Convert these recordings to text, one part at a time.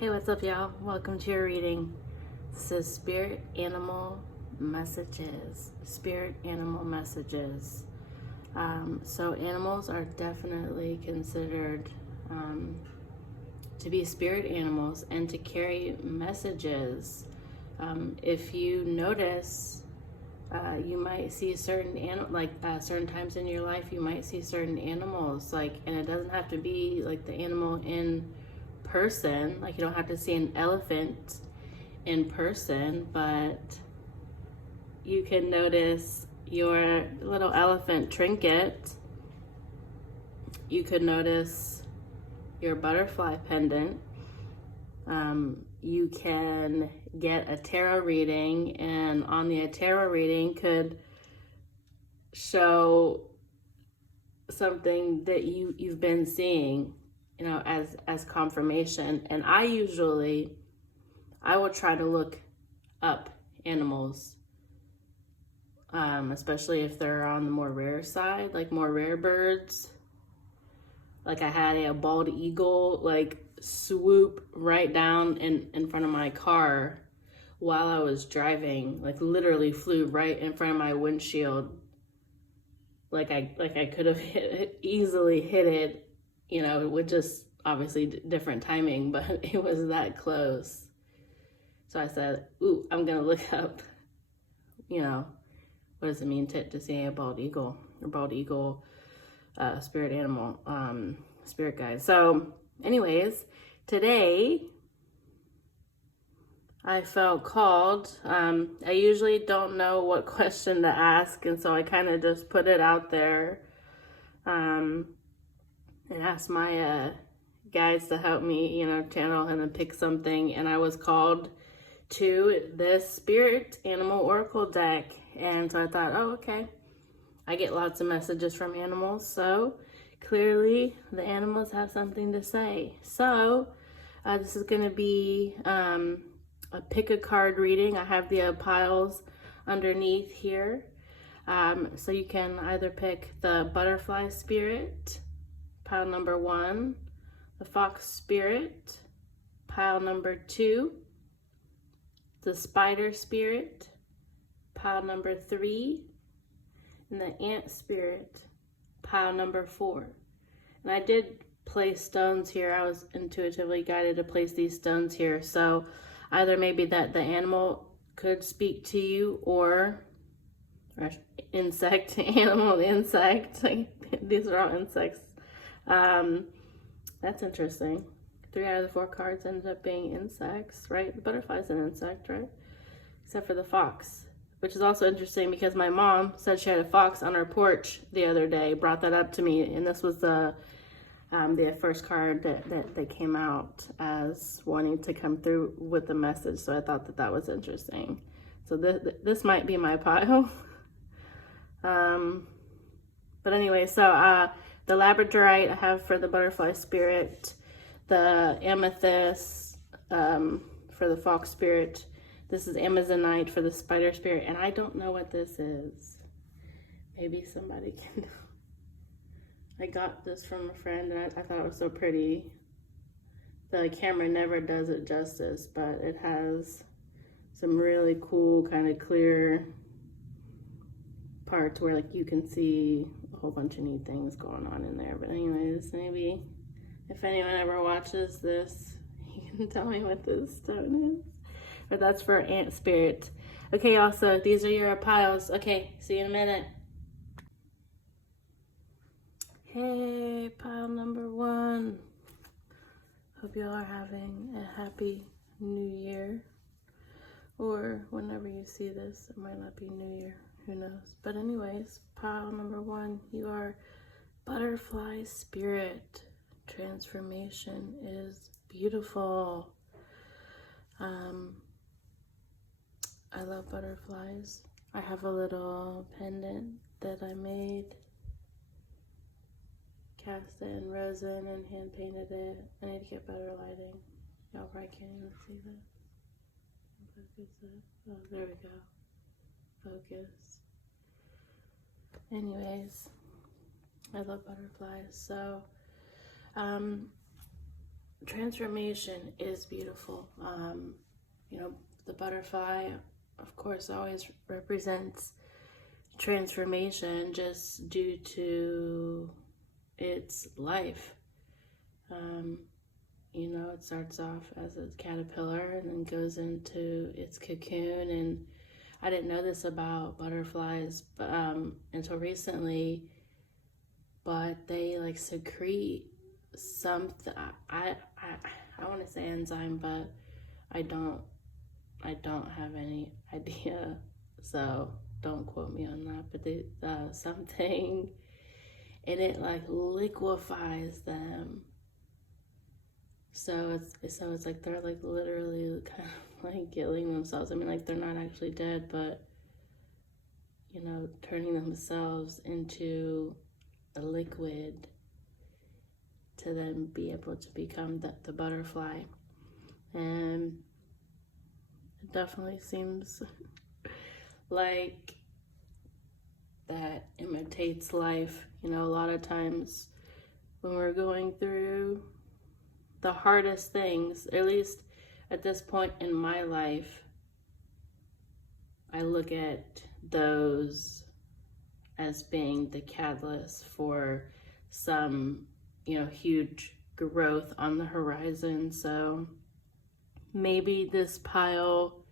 Hey, what's up, y'all? Welcome to your reading. This is Spirit Animal Messages. Spirit Animal Messages. So animals are definitely considered to be spirit animals and to carry messages. If you notice, you might see certain certain times in your life, you might see certain animals, and it doesn't have to be like the animal in person. Like, you don't have to see an elephant in person, but you can notice your little elephant trinket. You could notice your butterfly pendant. You can get a tarot reading, and on the tarot reading could show something that you've been seeing, as confirmation. And I will try to look up animals, especially if they're on the more rare side, like more rare birds. Like, I had a bald eagle swoop right down in front of my car while I was driving, literally flew right in front of my windshield. I could have easily hit it, with just obviously different timing, but it was that close. So I said, ooh, I'm gonna look up, what does it mean to see a bald eagle or bald eagle, spirit animal, spirit guide. So anyways, today I felt called. I usually don't know what question to ask, and so I kind of just put it out there, and asked my guides to help me, channel and then pick something. And I was called to this spirit animal oracle deck, and so I thought, oh, okay, I get lots of messages from animals, so clearly the animals have something to say. So this is going to be a pick a card reading. I have the piles underneath here, so you can either pick the butterfly spirit, pile number 1, the fox spirit, pile number 2, the spider spirit, pile number 3, and the ant spirit, pile number 4. And I did place stones here. I was intuitively guided to place these stones here. So either maybe that the animal could speak to you, or insect, animal, insect. These are all insects. That's interesting. 3 out of the 4 cards ended up being insects, right? The butterfly's an insect, right? Except for the fox, which is also interesting because my mom said she had a fox on her porch the other day, brought that up to me, and this was the first card that came out as wanting to come through with the message. So I thought that was interesting. So this might be my pile. But anyway, so the labradorite I have for the butterfly spirit, the amethyst for the fox spirit. This is amazonite for the spider spirit, and I don't know what this is. Maybe somebody can. I got this from a friend, and I thought it was so pretty. The camera never does it justice, but it has some really cool kind of clear parts where you can see a whole bunch of neat things going on in there. But anyways, maybe if anyone ever watches this, you can tell me what this stone is. But that's for ant spirit. Okay, y'all, so these are your piles. Okay, see you in a minute. Hey, pile number 1. Hope y'all are having a happy new year. Or whenever you see this, it might not be new year. Who knows? But anyways, pile number 1, you are butterfly spirit. Transformation is beautiful. I love butterflies. I have a little pendant that I made. Cast it in resin and hand painted it. I need to get better lighting. Y'all probably can't even see that. Focus it. Oh, there we go. Focus. Anyways, I love butterflies. So, transformation is beautiful. The butterfly, of course, always represents transformation just due to its life. It starts off as a caterpillar and then goes into its cocoon. And I didn't know this about butterflies until recently, but they like secrete something. I want to say enzyme, but I don't have any idea, so don't quote me on that. But they something, and it like liquefies them. So it's like they're like literally kind of like killing themselves. I mean, like they're not actually dead, but turning themselves into a liquid to then be able to become the butterfly. And it definitely seems like that imitates life. A lot of times when we're going through the hardest things, at least at this point in my life, I look at those as being the catalyst for some, huge growth on the horizon. So maybe this pile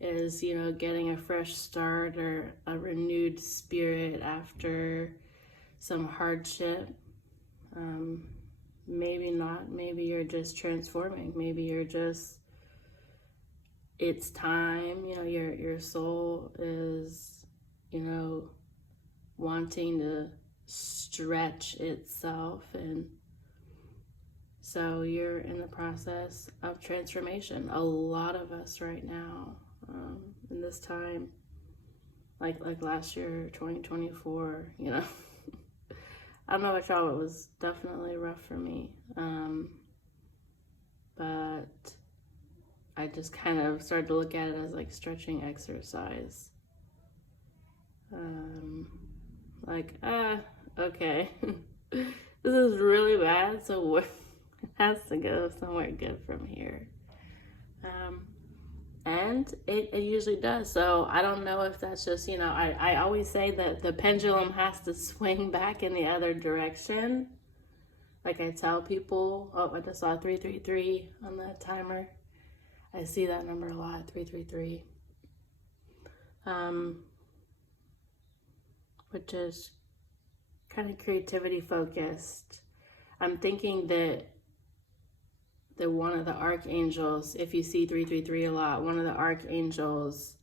is, getting a fresh start or a renewed spirit after some hardship. Maybe not. Maybe you're just transforming. Maybe you're just, it's time. Your soul is, wanting to stretch itself. And so you're in the process of transformation. A lot of us right now, in this time, like last year, 2024, I don't know about y'all, it was definitely rough for me. But I just kind of started to look at it as like stretching exercise. Okay, this is really bad, so it has to go somewhere good from here. And it usually does. So I don't know if that's just, I always say that the pendulum has to swing back in the other direction. Like I tell people, I just saw 333 on the timer. I see that number a lot, 333. Which is kind of creativity focused. I'm thinking that one of the archangels, if you see 333 a lot, one of the archangels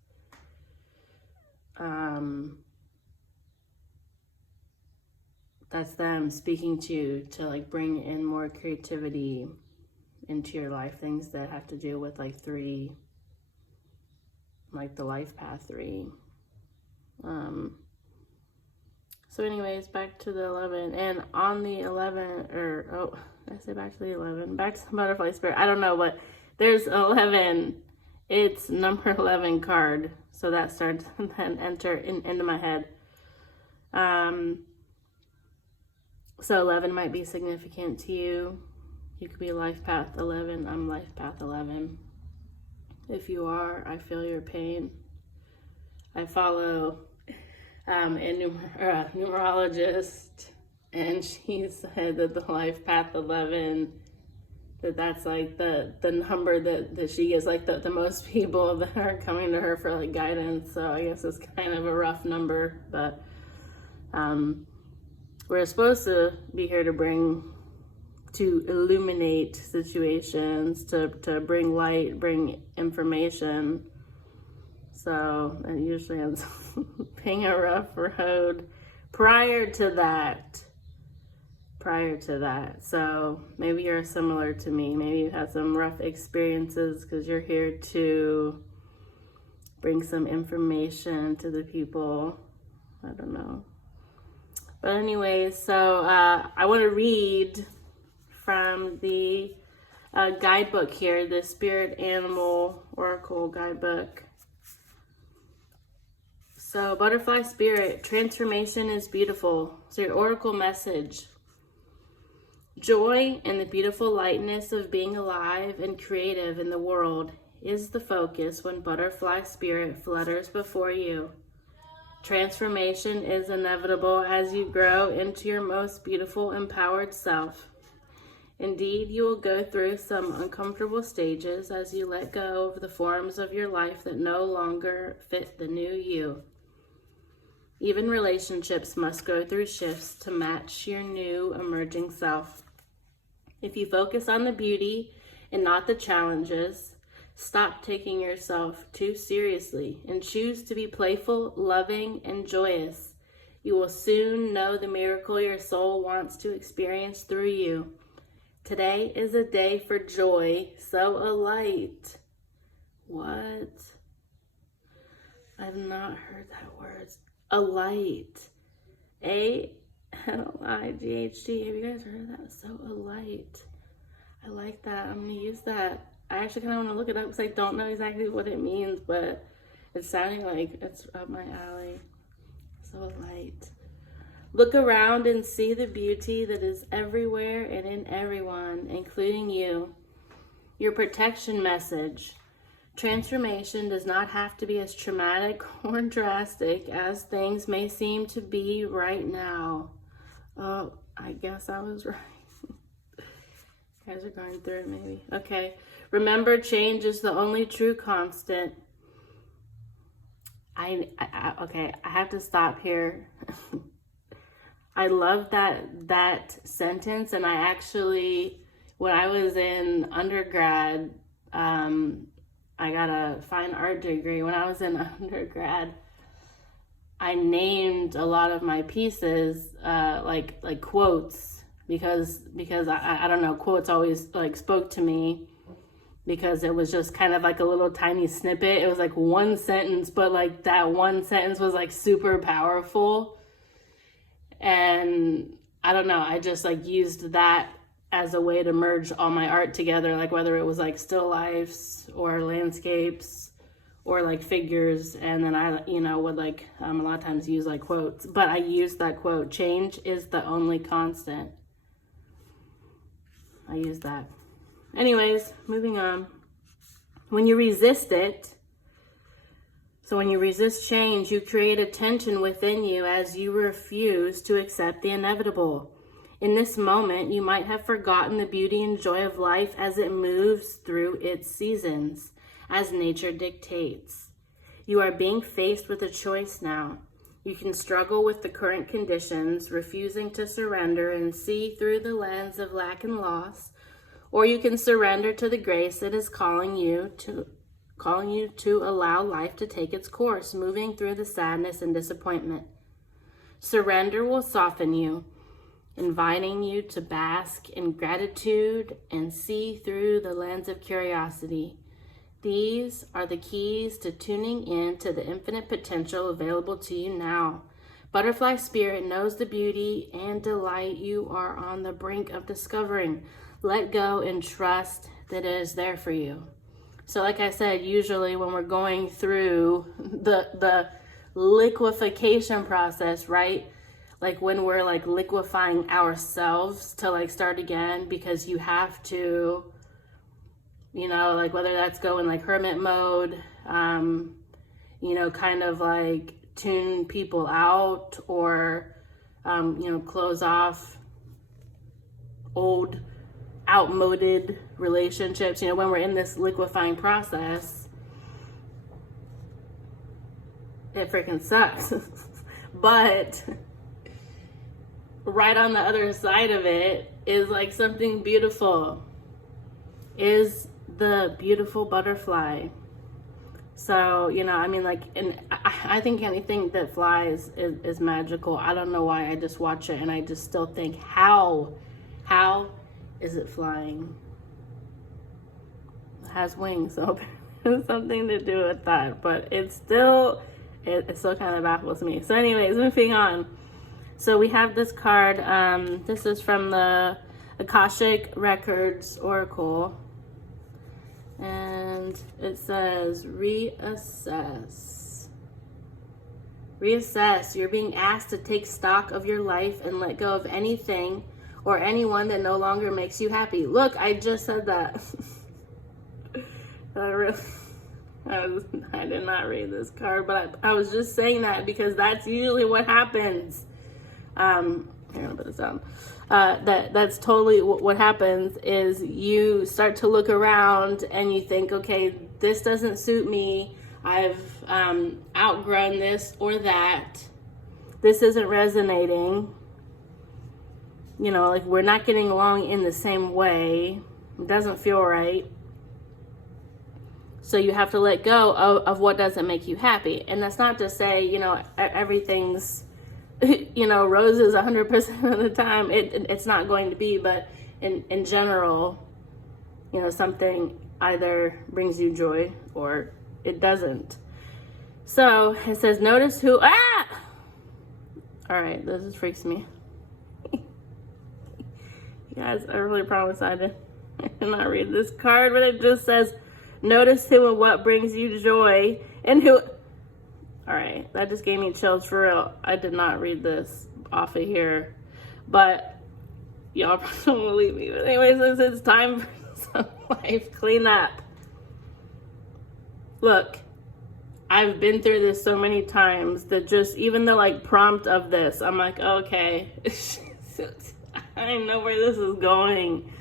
that's them speaking to like bring in more creativity into your life, things that have to do with like 3, like the life path 3. So anyways, back to the 11, and on the 11, I say back to the 11, back to the butterfly spirit. I don't know, but there's 11. It's number 11 card. So that starts then enter into my head. So 11 might be significant to you. You could be life path 11. I'm life path 11. If you are, I feel your pain. I follow a numerologist, and she said that the life path 11, that's like the number that she gets like the most people that are coming to her for like guidance. So I guess it's kind of a rough number, but we're supposed to be here to illuminate situations, to bring light, bring information. So it usually ends up being a rough road prior to that. So maybe you're similar to me. Maybe you've had some rough experiences because you're here to bring some information to the people. I don't know. But anyways, so I want to read from the guidebook here, the Spirit Animal Oracle guidebook. So, butterfly spirit, transformation is beautiful. So, your oracle message: Joy and the beautiful lightness of being alive and creative in the world is the focus when butterfly spirit flutters before you. Transformation is inevitable as you grow into your most beautiful, empowered self. Indeed, you will go through some uncomfortable stages as you let go of the forms of your life that no longer fit the new you. Even relationships must go through shifts to match your new emerging self. If you focus on the beauty and not the challenges, stop taking yourself too seriously and choose to be playful, loving, and joyous. You will soon know the miracle your soul wants to experience through you. Today is a day for joy, so alight. What? I've not heard that word. Alight. A-L-I-G-H-T. Have you guys heard of that? So alight. I like that. I'm going to use that. I actually kind of want to look it up because I don't know exactly what it means, but it's sounding like it's up my alley. So alight. Look around and see the beauty that is everywhere and in everyone, including you. Your protection message. Transformation does not have to be as traumatic or drastic as things may seem to be right now. Oh, I guess I was right. You guys are going through it maybe. Okay. Remember, change is the only true constant. Okay, I have to stop here. I love that sentence, and I actually, when I was in undergrad, I got a fine art degree. When I was in undergrad, I named a lot of my pieces like quotes because I don't know, quotes always like spoke to me because it was just kind of like a little tiny snippet. It was like one sentence, but like that one sentence was like super powerful. And I don't know, I just like used that as a way to merge all my art together, like whether it was like still lifes or landscapes or like figures. And then I, would like a lot of times use like quotes, but I used that quote, change is the only constant. I used that. Anyways, moving on. When you resist change, you create a tension within you as you refuse to accept the inevitable. In this moment, you might have forgotten the beauty and joy of life as it moves through its seasons, as nature dictates. You are being faced with a choice now. You can struggle with the current conditions, refusing to surrender and see through the lens of lack and loss, or you can surrender to the grace that is calling you to allow life to take its course, moving through the sadness and disappointment. Surrender will soften you, inviting you to bask in gratitude and see through the lens of curiosity. These are the keys to tuning in to the infinite potential available to you now. Butterfly Spirit knows the beauty and delight you are on the brink of discovering. Let go and trust that it is there for you. So like I said, usually when we're going through the liquefaction process, right? Like when we're like liquefying ourselves to like start again, because you have to, like whether that's going like hermit mode, kind of like tune people out or, close off old outmoded relationships, when we're in this liquefying process, it freaking sucks. But right on the other side of it is like something beautiful, is the beautiful butterfly. So, and I think anything that flies is magical. I don't know why. I just watch it and I just still think, how is it flying? It has wings, so it's something to do with that. But it still kind of baffles me. So anyways, moving on. So we have this card. This is from the Akashic Records Oracle. And it says, reassess. Reassess. You're being asked to take stock of your life and let go of anything or anyone that no longer makes you happy. Look, I just said that. I did not read this card, but I was just saying that because that's usually what happens. Here, I'm gonna put this down. That's totally what happens is you start to look around and you think, okay, this doesn't suit me. I've outgrown this or that. This isn't resonating. You know, like we're not getting along in the same way. It doesn't feel right. So you have to let go of what doesn't make you happy. And that's not to say, you know, everything's, you know, roses 100% of the time. It's not going to be, but in general, you know, something either brings you joy or it doesn't. So it says, notice who, all right, this freaks me. You guys, I really promise I did not read this card, but it just says, notice who and what brings you joy and who. All right, that just gave me chills for real. I did not read this off of here, but y'all probably don't believe me. But anyways, it's time for some life cleanup. Look, I've been through this so many times that just even the like prompt of this, I'm like, okay, I know where this is going.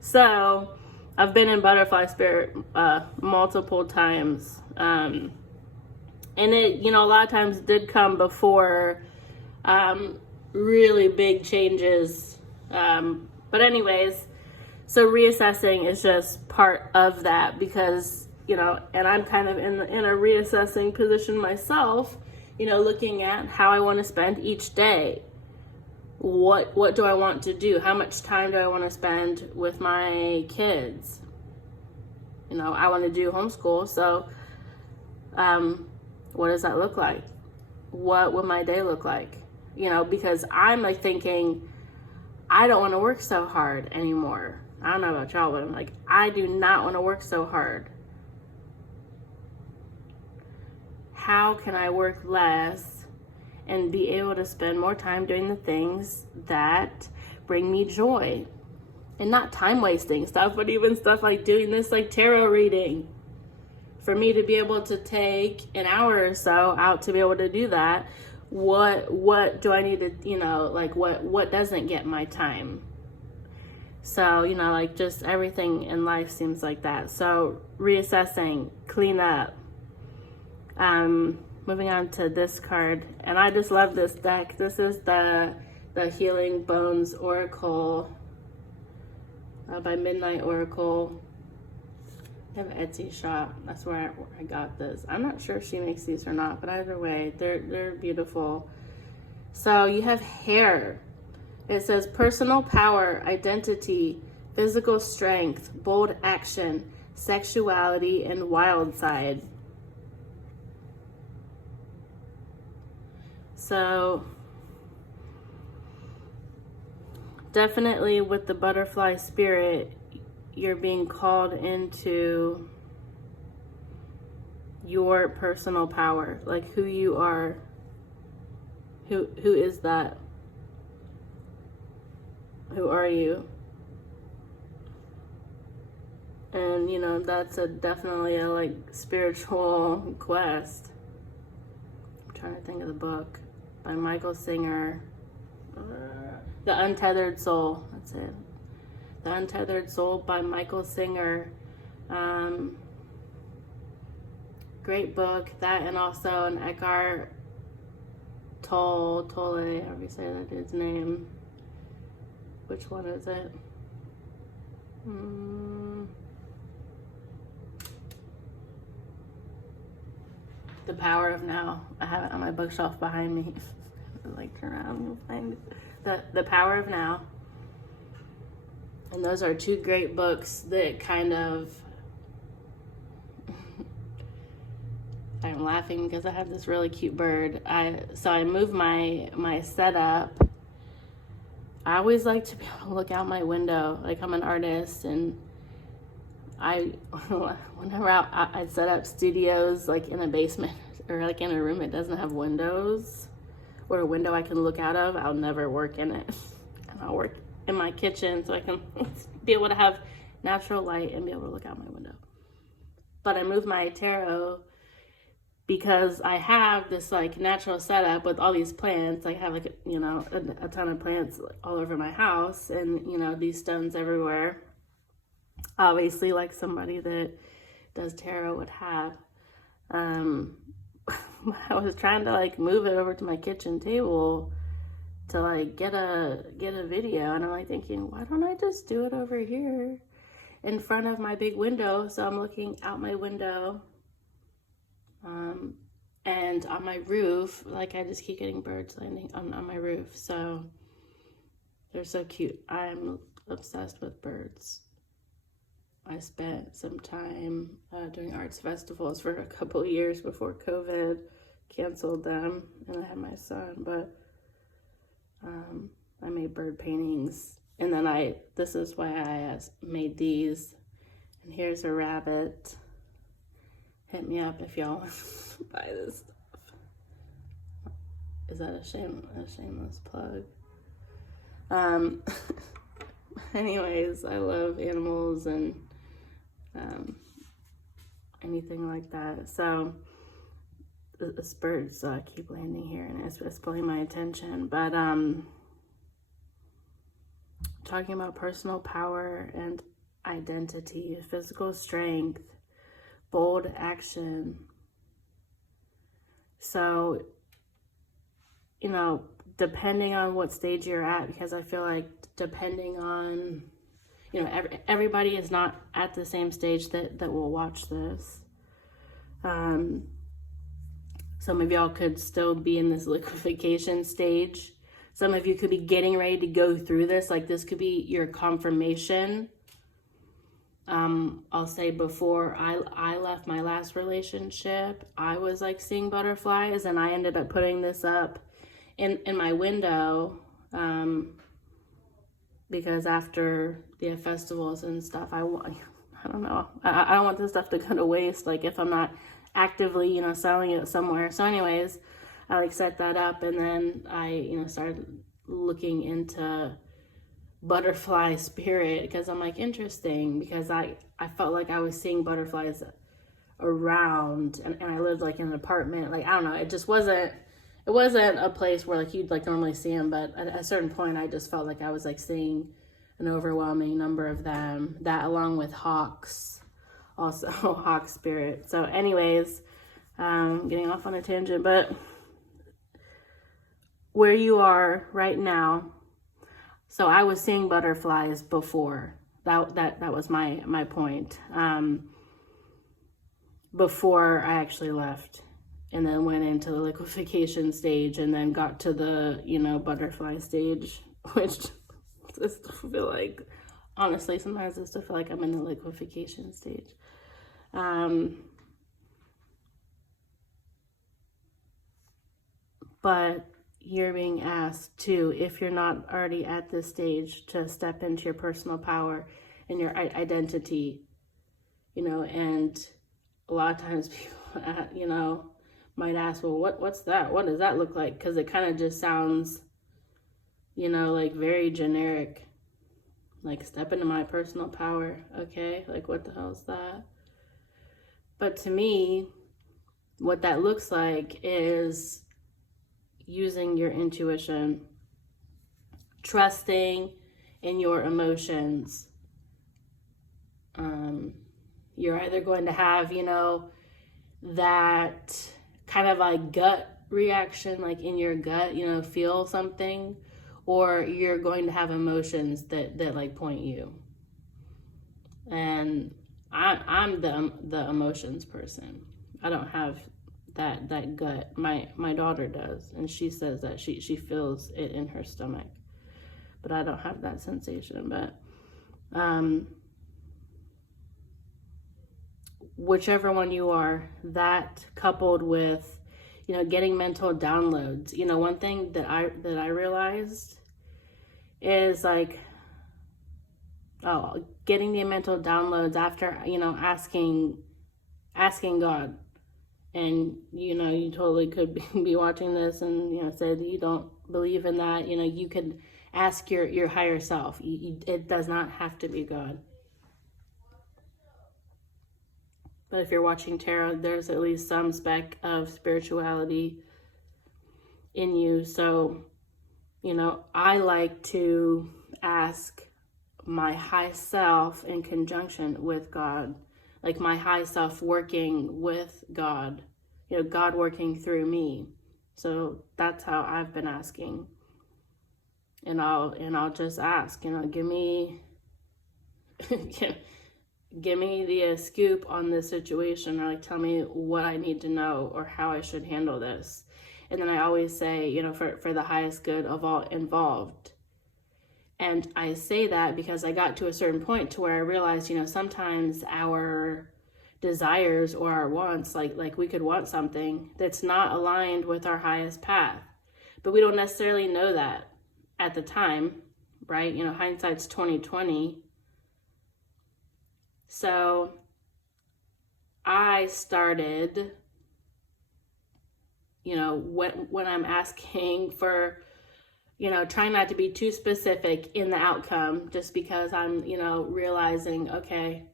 So I've been in butterfly spirit multiple times. And it, you know, a lot of times did come before really big changes. But anyways, so reassessing is just part of that because, you know, and I'm kind of in a reassessing position myself, you know, looking at how I want to spend each day. What do I want to do? How much time do I want to spend with my kids? You know, I want to do homeschool. So, what does that look like? What would my day look like? You know, because I'm like thinking, I don't want to work so hard anymore. I don't know about y'all, but I'm like, I do not want to work so hard. How can I work less and be able to spend more time doing the things that bring me joy and not time wasting stuff, but even stuff like doing this like tarot reading. For me to be able to take an hour or so out to be able to do that, what do I need to, you know, like what doesn't get my time? So, you know, like just everything in life seems like that. So reassessing, clean up. Moving on to this card, and I just love this deck. This is the Healing Bones Oracle by Midnight Oracle. I have an Etsy shop. That's where I got this. I'm not sure if she makes these or not, but either way, they're beautiful. So you have hair. It says personal power, identity, physical strength, bold action, sexuality, and wild side. So definitely with the butterfly spirit, you're being called into your personal power, like who you are. Who is that? Who are you? And you know, that's definitely a like spiritual quest. I'm trying to think of the book by Michael Singer. The Untethered Soul. That's it. The Untethered Soul by Michael Singer. Great book. That and also an Eckhart Tolle, however you say that dude's name. Which one is it? The Power of Now. I have it on my bookshelf behind me. Like turn around and find it. The Power of Now. And those are two great books that kind of I'm laughing because I have this really cute bird. So I moved my setup. I always like to be able to look out my window. Like I'm an artist, and whenever I set up studios like in a basement or like in a room that doesn't have windows or a window I can look out of, I'll never work in it. And I'll work in my kitchen so I can be able to have natural light and be able to look out my window. But I moved my tarot because I have this like natural setup with all these plants. I have like, you know, a ton of plants all over my house, and, you know, these stones everywhere. Obviously, like somebody that does tarot would have. I was trying to like move it over to my kitchen table to like get a video, and I'm like thinking, why don't I just do it over here in front of my big window? So I'm looking out my window, and on my roof, like I just keep getting birds landing on my roof. So they're so cute. I'm obsessed with birds. I spent some time doing arts festivals for a couple of years before COVID canceled them, and I had my son, but I made bird paintings, and then this is why I made these. And here's a rabbit. Hit me up if y'all want to buy this stuff. Is that a shameless plug? Anyways, I love animals and anything like that. So this birds keep landing here, and it's pulling my attention. But talking about personal power and identity, physical strength, bold action. So, you know, depending on what stage you're at, because I feel like depending on, you know, everybody is not at the same stage that will watch this. Some of y'all could still be in this liquefaction stage. Some of you could be getting ready to go through this. Like this could be your confirmation. I'll say before I left my last relationship, I was like seeing butterflies, and I ended up putting this up in my window, because after the festivals and stuff, I don't know, I don't want this stuff to go to waste, like if I'm not actively, you know, selling it somewhere. So anyways, I like set that up, and then I, you know, started looking into butterfly spirit, because I'm like, interesting, because I felt like I was seeing butterflies around, and I lived like in an apartment, like I don't know, it wasn't a place where like you'd like normally see them, but at a certain point I just felt like I was like seeing an overwhelming number of them, that along with hawks, also hawk spirit. So anyways, getting off on a tangent, but where you are right now, so I was seeing butterflies before, that was my point, before I actually left, and then went into the liquefaction stage, and then got to the, you know, butterfly stage, which I still feel like, honestly, sometimes I still feel like I'm in the liquefaction stage. But you're being asked to, if you're not already at this stage, to step into your personal power and your identity, you know. And a lot of times people, you know, might ask, well, what's that? What does that look like? Because it kind of just sounds, you know, like very generic, like step into my personal power. Okay, like what the hell is that? But to me, what that looks like is using your intuition, trusting in your emotions. You're either going to have, you know, that kind of like gut reaction, like in your gut, you know, feel something, or you're going to have emotions that like point you. And I'm the emotions person. I don't have that gut. My daughter does, and she says that she feels it in her stomach, but I don't have that sensation. But whichever one you are, that coupled with, you know, getting mental downloads. You know, one thing that I realized is like, getting the mental downloads after, you know, asking God. And, you know, you totally could be watching this and, you know, say that you don't believe in that. You know, you could ask your higher self. It does not have to be God. But if you're watching tarot, there's at least some speck of spirituality in you. So, I like to ask my high self in conjunction with God, like my high self working with God, God working through me. So that's how I've been asking. And I'll just ask, give me give me the scoop on this situation, or like tell me what I need to know or how I should handle this. And then I always say, for the highest good of all involved. And I say that because I got to a certain point to where I realized, sometimes our desires or our wants, like we could want something that's not aligned with our highest path, but we don't necessarily know that at the time, right? Hindsight's 2020. So I started, when I'm asking for, trying not to be too specific in the outcome, just because I'm, realizing, okay,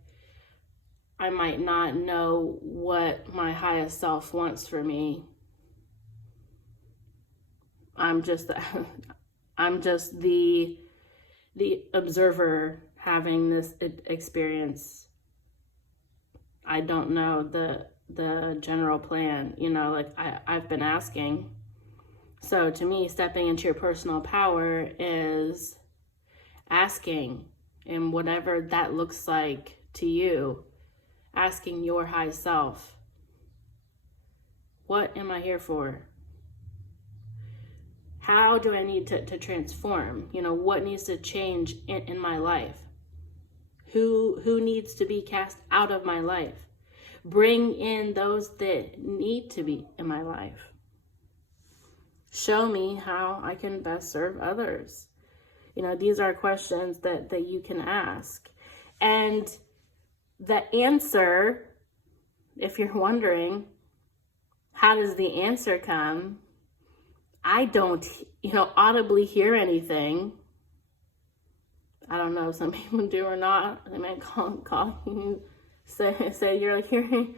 I might not know what my highest self wants for me. I'm just the observer having this experience. I don't know the general plan, I've been asking. So to me, stepping into your personal power is asking, and whatever that looks like to you, asking your high self, what am I here for? How do I need to transform? What needs to change in my life? Who needs to be cast out of my life? Bring in those that need to be in my life. Show me how I can best serve others. These are questions that you can ask. And the answer, if you're wondering, how does the answer come? I don't, audibly hear anything. I don't know if some people do or not. They might call you, say you're like hearing,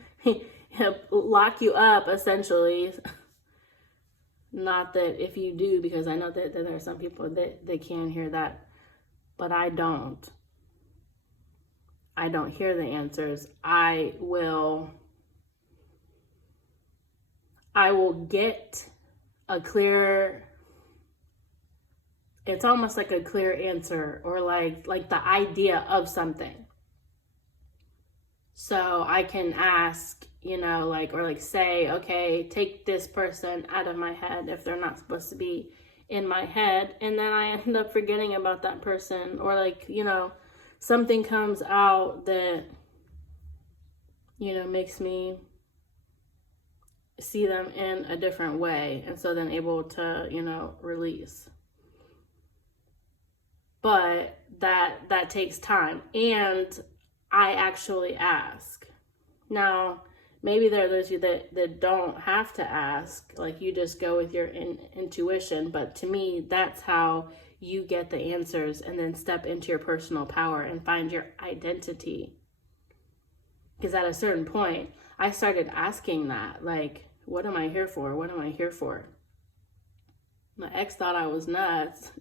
lock you up, essentially. Not that if you do, because I know that there are some people that they can hear that, but I don't. I don't hear the answers. I will get a clear, it's almost like a clear answer, or like the idea of something. So I can ask, or say, okay, take this person out of my head if they're not supposed to be in my head. And then I end up forgetting about that person, or something comes out that, makes me see them in a different way. And so then able to, release. But that takes time. And I actually ask. Now, maybe there are those of you that don't have to ask, like you just go with your intuition. But to me, that's how you get the answers and then step into your personal power and find your identity. Because at a certain point, I started asking that, like, what am I here for? What am I here for? My ex thought I was nuts.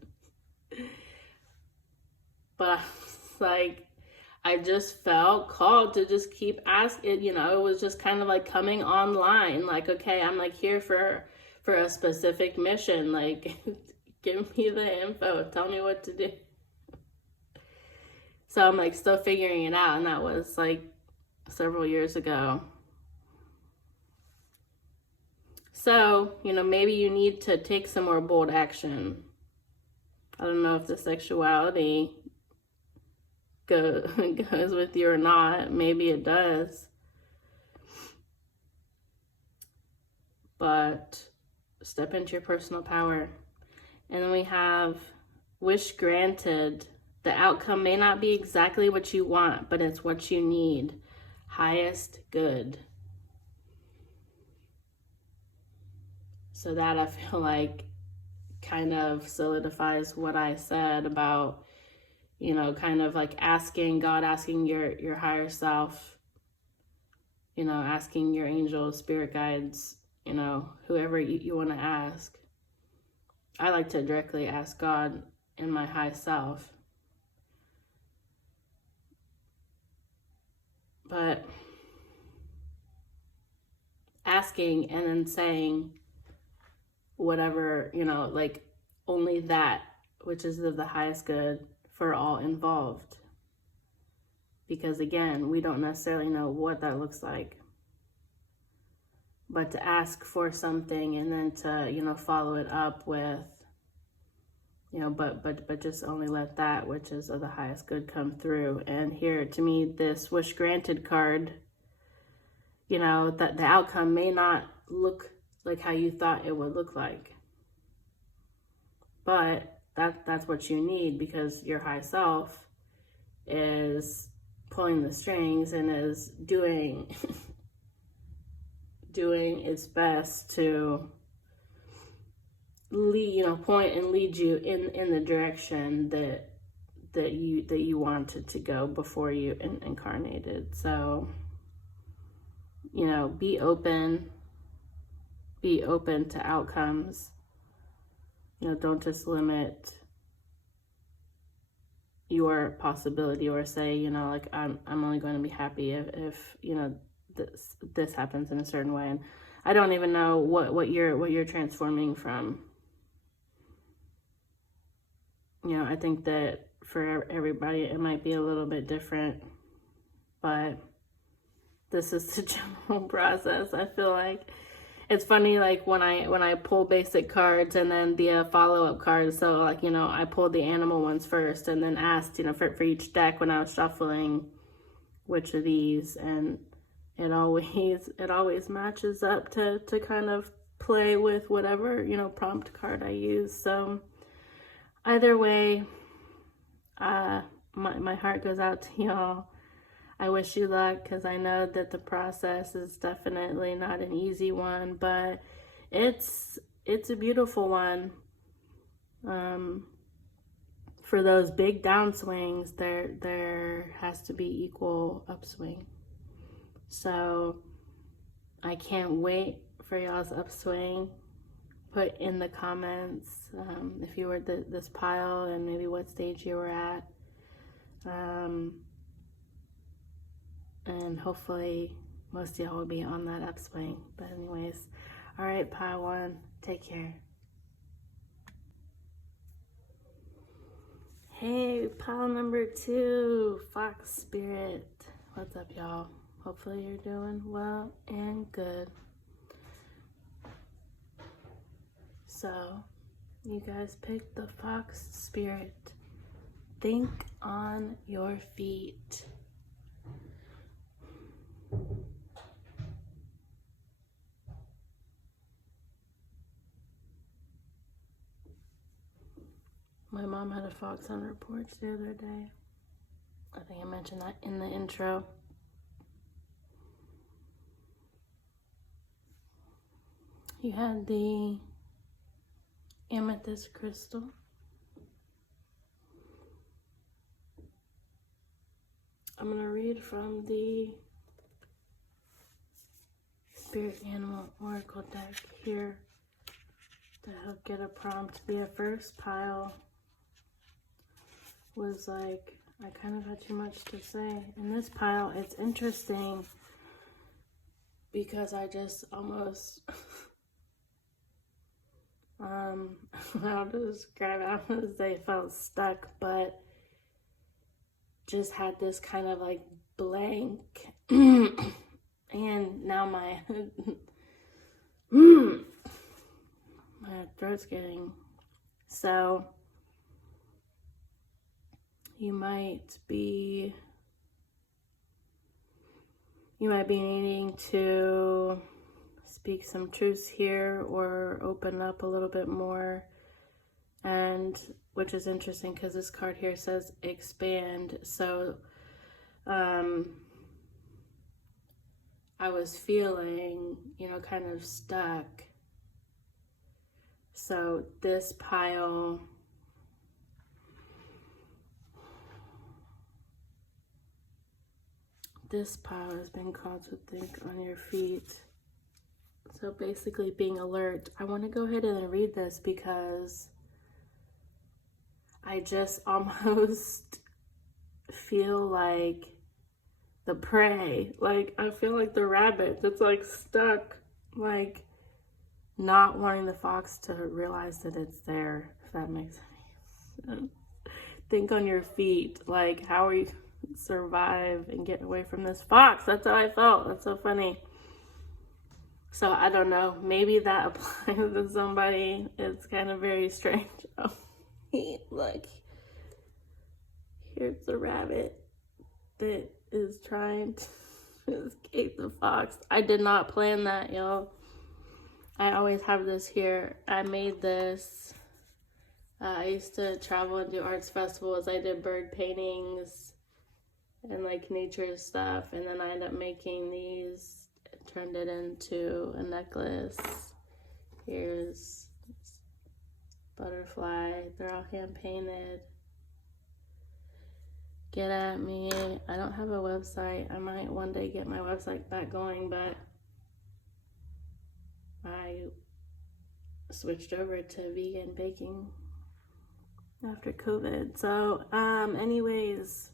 But I just felt called to just keep asking. It was just kind of like coming online. Like, okay, I'm here for a specific mission. Like, give me the info. Tell me what to do. So I'm still figuring it out. And that was several years ago. So, maybe you need to take some more bold action. I don't know if the sexuality goes with you or not. Maybe it does. But step into your personal power. And then we have wish granted. The outcome may not be exactly what you want, but it's what you need. Highest good. So that I feel kind of solidifies what I said about, you know, kind of like asking God, asking your higher self, you know, asking your angels, spirit guides, you know, whoever you want to ask. I like to directly ask God and my high self. But asking and then saying whatever, you know, like only that which is of the highest good for all involved. Because again, we don't necessarily know what that looks like. But to ask for something and then to, you know, follow it up with, you know, but just only let that which is of the highest good come through. And here, to me, this wish granted card, you know, that the outcome may not look like how you thought it would look like. But that's what you need, because your high self is pulling the strings and is doing its best to lead, you know, point and lead you in the direction that you wanted to go before you incarnated. So, you know, be open to outcomes. You know, don't just limit your possibility or say, you know, like I'm only going to be happy if you know this happens in a certain way. And I don't even know what you're transforming from. You know, I think that for everybody it might be a little bit different, but this is the general process. I feel like it's funny, like when I pull basic cards and then the follow-up cards. So like, you know, I pulled the animal ones first and then asked, you know, for each deck when I was shuffling which of these, and it always matches up to kind of play with whatever, you know, prompt card I use. So either way, my heart goes out to y'all. I wish you luck, because I know that the process is definitely not an easy one, but it's a beautiful one. For those big downswings, there has to be equal upswing. So I can't wait for y'all's upswing. Put in the comments if you were this pile and maybe what stage you were at. And hopefully most of y'all will be on that upswing. But anyways, all right, pile one, take care. Hey, pile number 2, Fox Spirit. What's up, y'all? Hopefully you're doing well and good. So, you guys picked the Fox Spirit. Think on your feet. My mom had a fox on her porch the other day. I think I mentioned that in the intro. You had the amethyst crystal. I'm going to read from the Spirit Animal Oracle deck here to help get a prompt. The first pile was like, I kind of had too much to say. In this pile, it's interesting because I just almost, how to describe it, I don't want to say felt stuck, but just had this kind of like blank, and now my throat's getting, so you might be needing to speak some truths here or open up a little bit more, and which is interesting because this card here says expand. So I was feeling, you know, kind of stuck So this pile has been called to think on your feet. So basically being alert. I want to go ahead and read this because I just almost feel like the prey. Like I feel like the rabbit that's like stuck, like not wanting the fox to realize that it's there, if that makes any sense. Think on your feet. Like, how are you survive and get away from this fox? That's how I felt. That's so funny. So I don't know. Maybe that applies to somebody. It's kind of very strange. Oh, look, here's the rabbit that is trying to escape the fox. I did not plan that, y'all. I always have this here. I made this. I used to travel and do arts festivals. I did bird paintings and like nature stuff. And then I ended up making these, turned it into a necklace. Here's butterfly. They're all hand painted. Get at me. I don't have a website. I might one day get my website back going, but I switched over to vegan baking after COVID. So, anyways,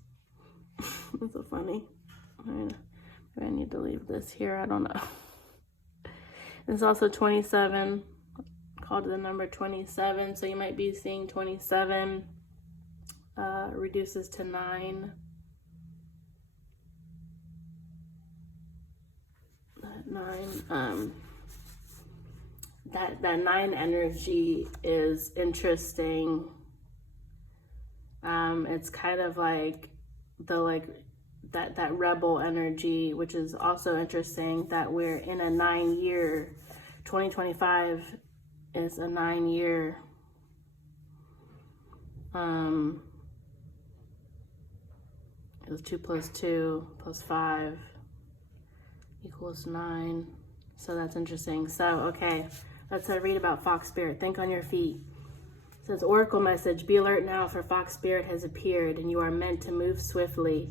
that's so funny. I need to leave this here. I don't know. It's also 27, called the number 27. So you might be seeing 27 reduces to 9. That 9, that 9 energy is interesting. It's kind of like that rebel energy, which is also interesting, that we're in a 9-year, 2025 is a 9-year it was 2 + 2 + 5 = 9. So that's interesting. So, okay, let's read about Fox Spirit. Think on your feet. It says, Oracle message, be alert now, for Fox Spirit has appeared and you are meant to move swiftly.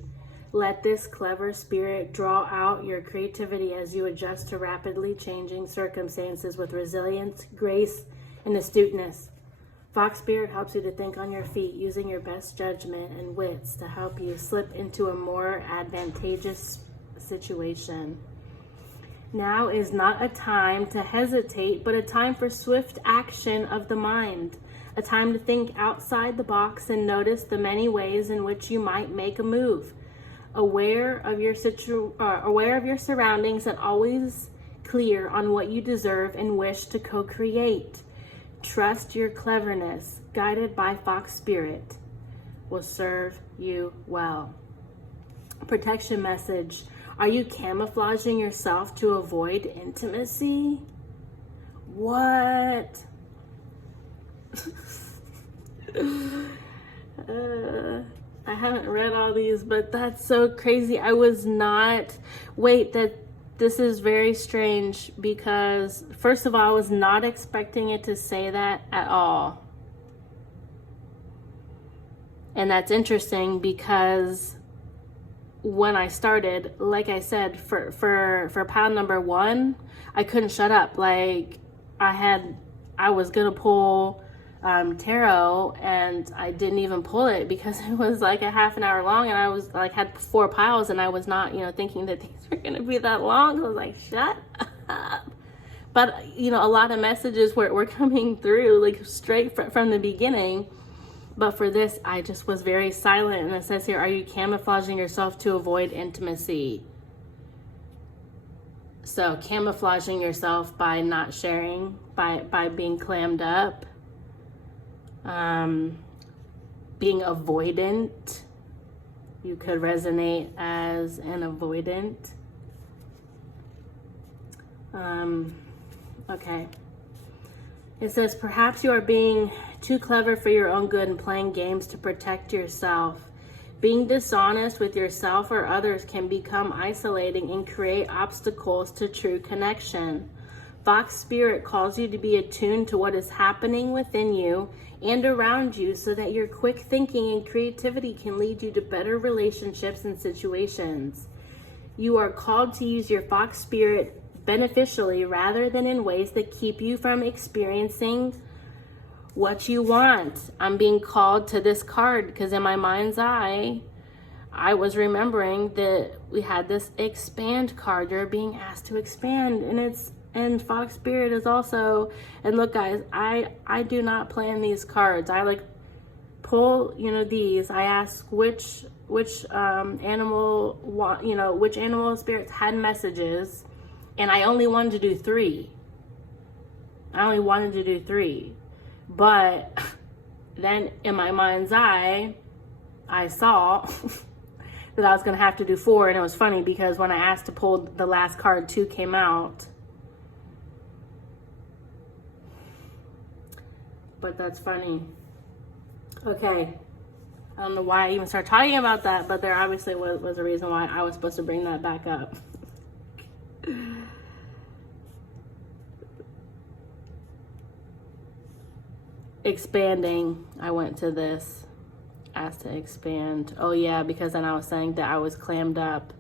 Let this clever spirit draw out your creativity as you adjust to rapidly changing circumstances with resilience, grace, and astuteness. Fox Spirit helps you to think on your feet, using your best judgment and wits to help you slip into a more advantageous situation. Now is not a time to hesitate, but a time for swift action of the mind. A time to think outside the box and notice the many ways in which you might make a move. Aware of your surroundings and always clear on what you deserve and wish to co-create. Trust your cleverness, guided by Fox Spirit, will serve you well. Protection message. Are you camouflaging yourself to avoid intimacy? What? I haven't read all these, but that's so crazy. I was not, this is very strange because, first of all, I was not expecting it to say that at all. And that's interesting because when I started, like I said, for pound number 1, I couldn't shut up. Like I was gonna pull tarot and I didn't even pull it because it was like a half an hour long and I was like had 4 piles and I was not thinking that these were gonna be that long. I was like, shut up. But a lot of messages were coming through like straight from the beginning. But for this, I just was very silent. And it says here, are you camouflaging yourself to avoid intimacy? So camouflaging yourself by not sharing, by being clammed up, being avoidant. You could resonate as an avoidant. Okay. It says, perhaps you are being too clever for your own good and playing games to protect yourself. Being dishonest with yourself or others can become isolating and create obstacles to true connection. Fox Spirit calls you to be attuned to what is happening within you and around you so that your quick thinking and creativity can lead you to better relationships and situations. You are called to use your Fox Spirit beneficially rather than in ways that keep you from experiencing what you want. I'm being called to this card because in my mind's eye, I was remembering that we had this expand card. You're being asked to expand, and Fox Spirit is also, and look guys, I do not plan these cards. I like pull, these. I ask which animal which animal spirits had messages, and I only wanted to do 3. But then in my mind's eye, I saw that I was going to have to do 4. And it was funny because when I asked to pull the last card, 2 came out. But that's funny. Okay. I don't know why I even started talking about that, but there obviously was a reason why I was supposed to bring that back up. Expanding. I went to this. Asked to expand. Oh yeah, because then I was saying that I was clammed up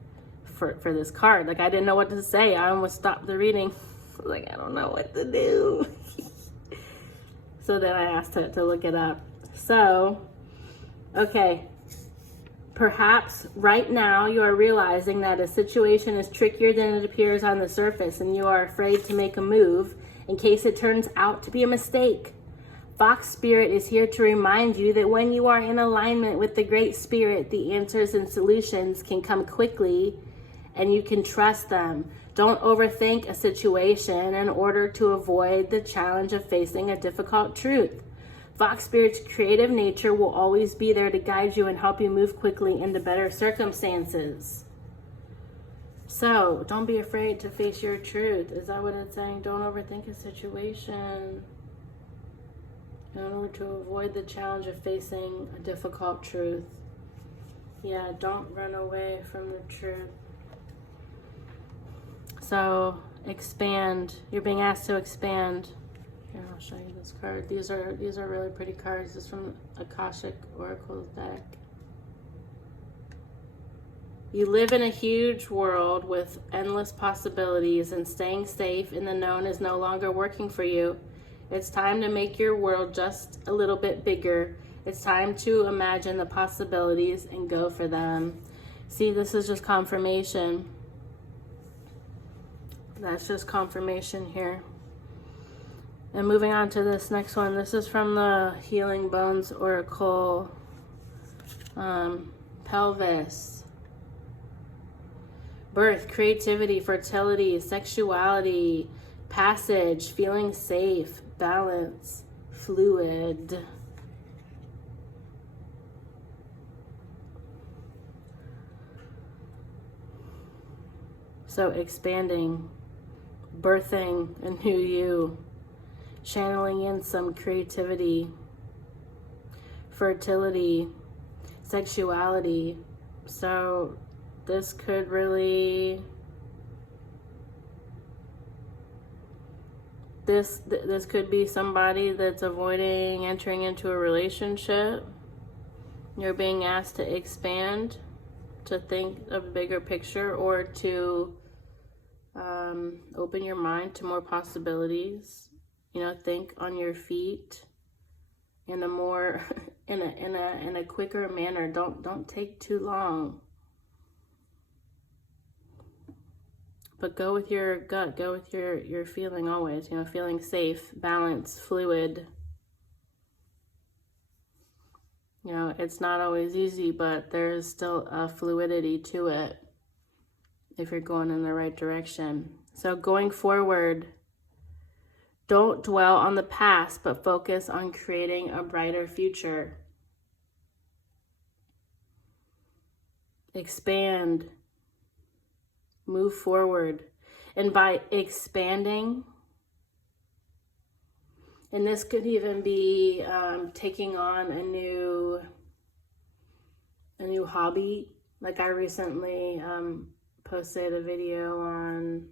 for this card. Like I didn't know what to say. I almost stopped the reading. I was like, I don't know what to do. So then I asked to look it up. So, okay. Perhaps right now you are realizing that a situation is trickier than it appears on the surface and you are afraid to make a move in case it turns out to be a mistake. Fox Spirit is here to remind you that when you are in alignment with the Great Spirit, the answers and solutions can come quickly and you can trust them. Don't overthink a situation in order to avoid the challenge of facing a difficult truth. Fox Spirit's creative nature will always be there to guide you and help you move quickly into better circumstances. So, don't be afraid to face your truth. Is that what it's saying? Don't overthink a situation in order to avoid the challenge of facing a difficult truth. Yeah, don't run away from the truth. So, expand. You're being asked to expand. Here, I'll show you this card. These are really pretty cards. This is from Akashic Oracle's deck. You live in a huge world with endless possibilities, and staying safe in the known is no longer working for you. It's time to make your world just a little bit bigger. It's time to imagine the possibilities and go for them. See, this is just confirmation. That's just confirmation here. And moving on to this next one. This is from the Healing Bones Oracle. Pelvis. Birth, creativity, fertility, sexuality, passage, feeling safe, balance, fluid. So expanding, birthing a new you, channeling in some creativity, fertility, sexuality. So this could really, this could be somebody that's avoiding entering into a relationship. You're being asked to expand, to think of a bigger picture, or to open your mind to more possibilities. You know, think on your feet in a more in a quicker manner. Don't take too long. But go with your gut, go with your feeling always, you know, feeling safe, balance, fluid. You know, it's not always easy, but there's still a fluidity to it if you're going in the right direction. So going forward, don't dwell on the past, but focus on creating a brighter future. Expand. Move forward. And by expanding, and this could even be taking on a new hobby. Like I recently posted a video on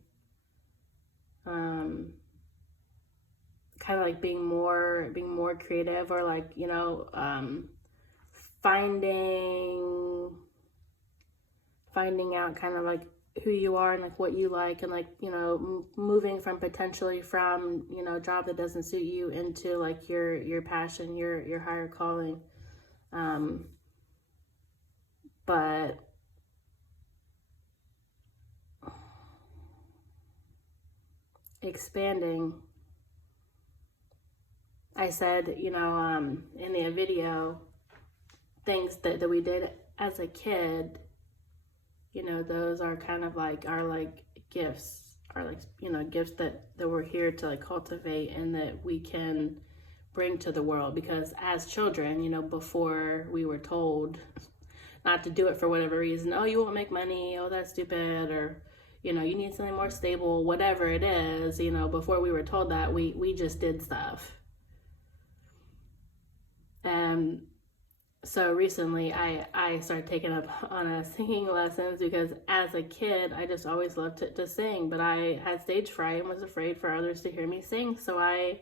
kind of like being more creative, or like, you know, finding out kind of like who you are and like what you like, and like, you know, moving from potentially from, you know, a job that doesn't suit you into like your passion, your higher calling. But expanding, I said, you know, in the video, things that we did as a kid, you know, those are kind of like our like gifts, are like, you know, gifts that we're here to like cultivate and that we can bring to the world. Because as children, you know, before we were told not to do it for whatever reason, oh, you won't make money, oh, that's stupid, or, you know, you need something more stable, whatever it is, you know, before we were told that, we just did stuff. So recently I started taking up on singing lessons, because as a kid I just always loved to sing, but I had stage fright and was afraid for others to hear me sing, so I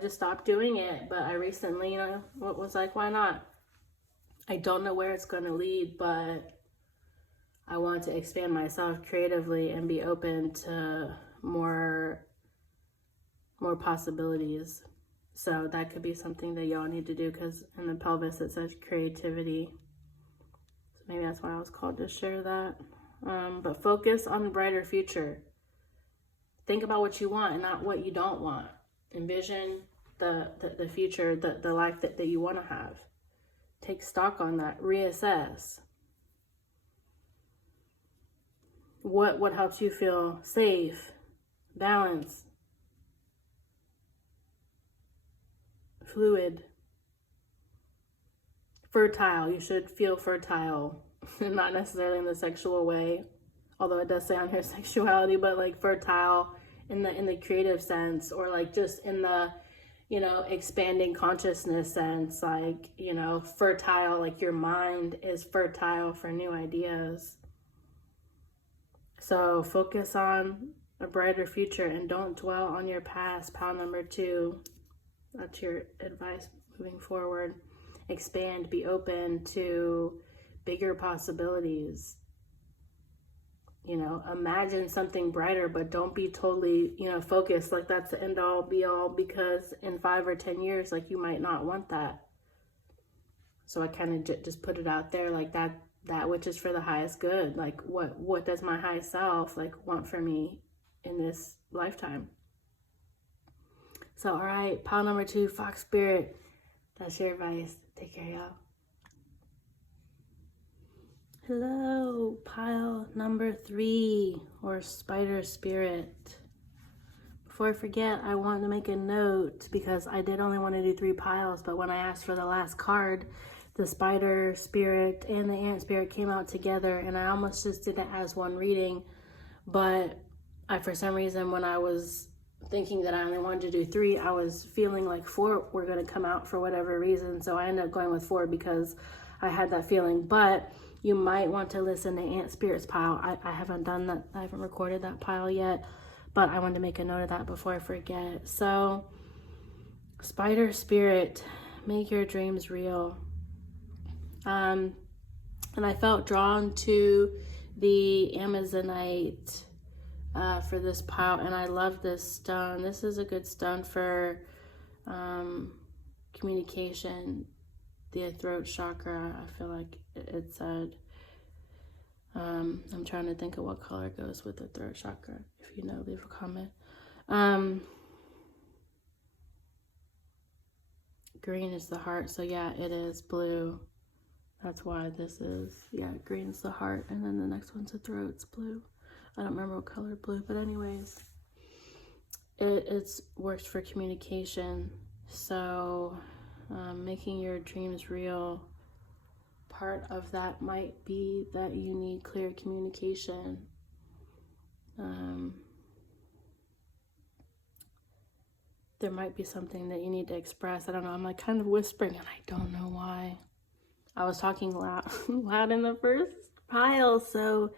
just stopped doing it. But I recently, you know, was like, why not? I don't know where it's going to lead, but I want to expand myself creatively and be open to more possibilities. So that could be something that y'all need to do, because in the pelvis it says creativity. So maybe that's why I was called to share that. But focus on the brighter future. Think about what you want and not what you don't want. Envision the future, the life that you want to have. Take stock on that. Reassess. What helps you feel safe, balanced, fluid, fertile? You should feel fertile, not necessarily in the sexual way, although it does say on here sexuality, but like fertile in the creative sense, or like just in the, you know, expanding consciousness sense, like, you know, fertile, like your mind is fertile for new ideas. So focus on a brighter future and don't dwell on your past. Pile number 2. That's your advice moving forward. Expand, be open to bigger possibilities. You know, imagine something brighter, but don't be totally, you know, focused like that's the end all be all, because in 5 or 10 years, like, you might not want that. So I kind of just put it out there, like that which is for the highest good. Like what does my high self like want for me in this lifetime? So, all right, pile number 2, Fox Spirit. That's your advice. Take care, y'all. Hello, pile number 3, or Spider Spirit. Before I forget, I want to make a note, because I did only want to do 3 piles, but when I asked for the last card, the Spider Spirit and the Ant Spirit came out together, and I almost just did it as one reading, but for some reason, when I was thinking that I only wanted to do 3, I was feeling like 4 were going to come out for whatever reason, so I ended up going with 4 because I had that feeling. But you might want to listen to Ant Spirit's pile. I haven't done that. I haven't recorded that pile yet, but I wanted to make a note of that before I forget. So, Spider Spirit, make your dreams real. And I felt drawn to the Amazonite for this pile, and I love this stone. This is a good stone for communication, the throat chakra. I feel like it said. I'm trying to think of what color goes with the throat chakra. If you know, leave a comment. Green is the heart, so yeah, it is blue. That's why this is, yeah, green is the heart, and then the next one's the throat, it's blue. I don't remember what color blue, but anyways, it's works for communication. So making your dreams real, part of that might be that you need clear communication. There might be something that you need to express. I don't know, I'm like kind of whispering and I don't know why. I was talking loud in the first pile, so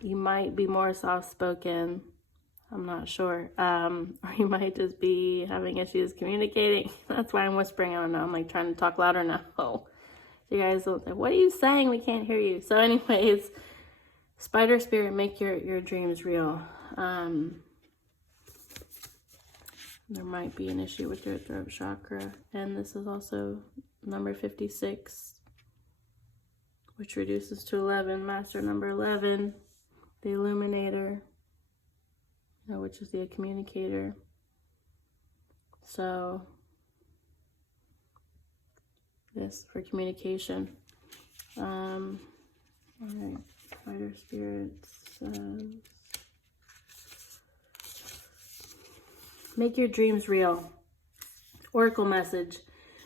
you might be more soft-spoken. I'm not sure. Or you might just be having issues communicating. That's why I'm whispering. I don't know. I'm like trying to talk louder now. You guys will say, what are you saying? We can't hear you. So anyways, spider spirit, make your dreams real. There might be an issue with your throat chakra. And this is also number 56, which reduces to 11. Master number 11, the illuminator, which is the communicator. So this for communication. All right, spider spirits says, make your dreams real. Oracle message.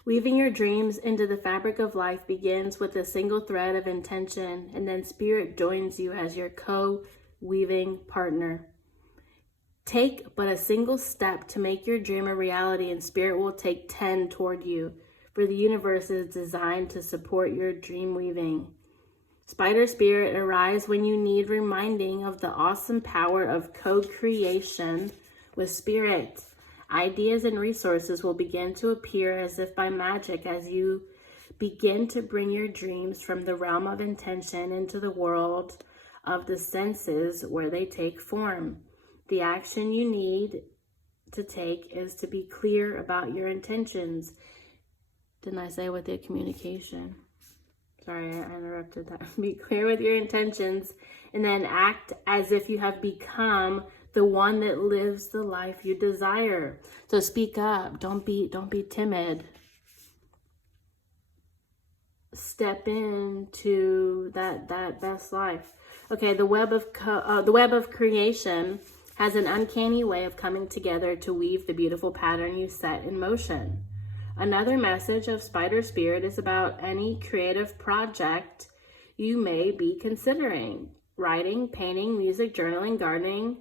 Weaving your dreams into the fabric of life begins with a single thread of intention, and then spirit joins you as your co-weaving partner. Take but a single step to make your dream a reality, and spirit will take 10 toward you, for the universe is designed to support your dream weaving. Spider spirit, arise when you need reminding of the awesome power of co-creation with spirit. Ideas and resources will begin to appear as if by magic as you begin to bring your dreams from the realm of intention into the world of the senses where they take form. The action you need to take is to be clear about your intentions. Didn't I say with the communication? Sorry, I interrupted that. Be clear with your intentions, and then act as if you have become the one that lives the life you desire. So speak up. Don't be timid. Step into that best life. Okay, the web of creation has an uncanny way of coming together to weave the beautiful pattern you set in motion. Another message of Spider Spirit is about any creative project you may be considering. Writing, painting, music, journaling, gardening,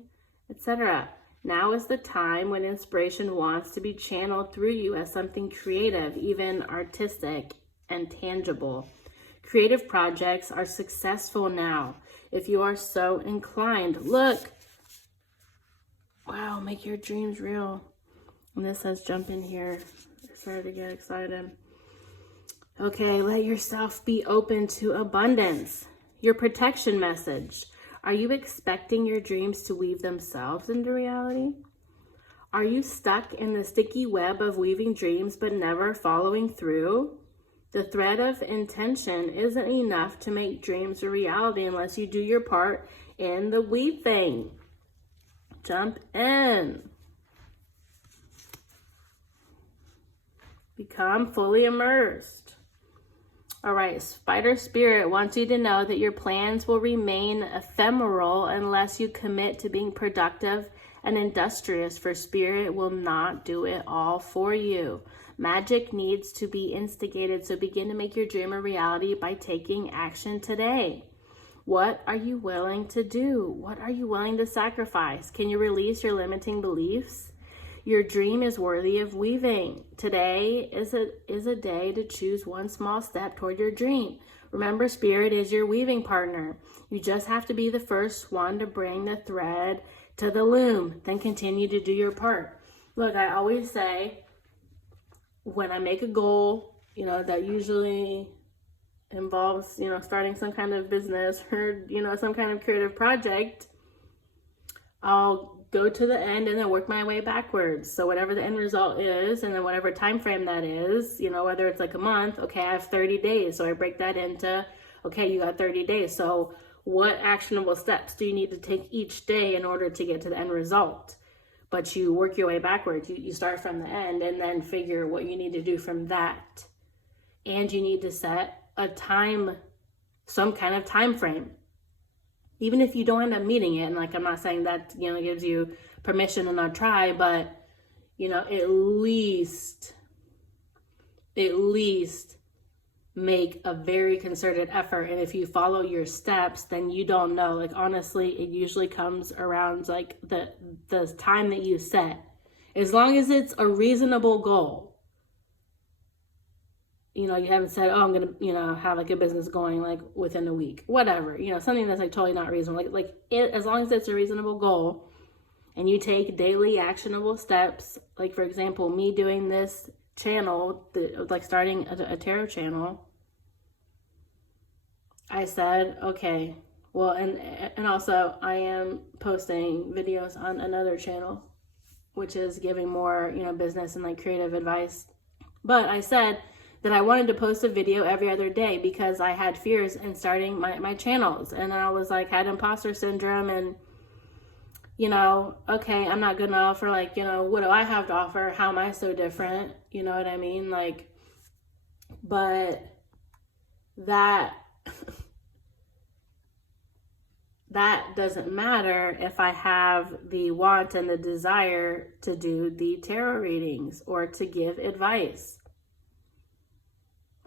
etc. Now is the time when inspiration wants to be channeled through you as something creative, even artistic and tangible. Creative projects are successful now if you are so inclined. Look. Wow, make your dreams real. And this says jump in here. I started to get excited. Okay, let yourself be open to abundance. Your protection message. Are you expecting your dreams to weave themselves into reality? Are you stuck in the sticky web of weaving dreams but never following through? The thread of intention isn't enough to make dreams a reality unless you do your part in the weaving. Jump in. Become fully immersed. All right, Spider Spirit wants you to know that your plans will remain ephemeral unless you commit to being productive and industrious, for Spirit will not do it all for you. Magic needs to be instigated, so begin to make your dream a reality by taking action today. What are you willing to do? What are you willing to sacrifice? Can you release your limiting beliefs? Your dream is worthy of weaving. Today is a day to choose one small step toward your dream. Remember, Spirit is your weaving partner. You just have to be the first one to bring the thread to the loom, then continue to do your part. Look, I always say when I make a goal, that usually involves, starting some kind of business or, some kind of creative project, I'll go to the end and then work my way backwards. So whatever the end result is, and then whatever time frame that is, whether it's like a month, okay, I have 30 days. So I break that into, okay, you got 30 days. So what actionable steps do you need to take each day in order to get to the end result? But you work your way backwards. You start from the end and then figure what you need to do from that. And you need to set some kind of time frame. Even if you don't end up meeting it, and I'm not saying that, gives you permission to not try, but, at least make a very concerted effort. And if you follow your steps, then you don't know. Honestly, it usually comes around the time that you set. As long as it's a reasonable goal. You haven't said, oh, I'm going to, have a business going within a week, whatever, something that's totally not reasonable. As long as it's a reasonable goal and you take daily actionable steps, like for example, me doing this channel, like starting a tarot channel, I said, okay, well, and also I am posting videos on another channel, which is giving more, business and like creative advice. But I said that I wanted to post a video every other day because I had fears in starting my channels. And I was like, had imposter syndrome and, okay, I'm not good enough, or like, what do I have to offer? How am I so different? You know what I mean? Like, but that that doesn't matter if I have the want and the desire to do the tarot readings or to give advice.